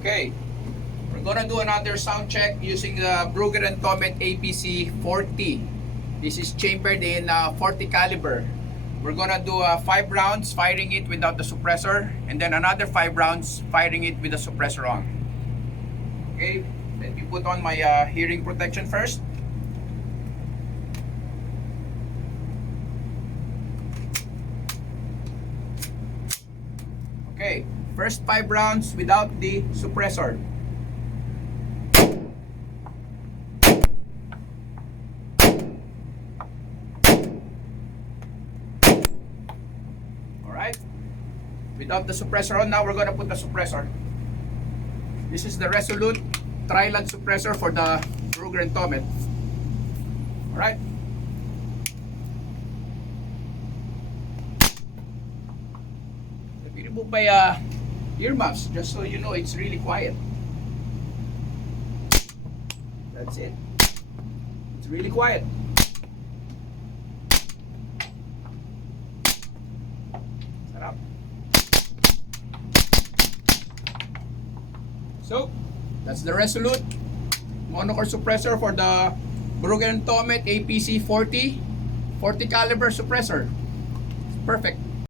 Okay, we're gonna do another sound check using the Brugger & Comet APC40. This is chambered in 40 caliber. We're gonna do 5 rounds firing it without the suppressor, and then another 5 rounds firing it with the suppressor on. Okay, let me put on my hearing protection first. Okay, first 5 rounds without the suppressor. Alright, without the suppressor on, now we're gonna put the suppressor. This is the Resolute Triland suppressor for the Brugger & Comet. Alright. Let me remove my earmuffs just so you know it's really quiet. That's it. It's really quiet. Sarap. So, that's the Resolute Monocore suppressor for the Brugger & Comet APC40 40 caliber suppressor. Perfect.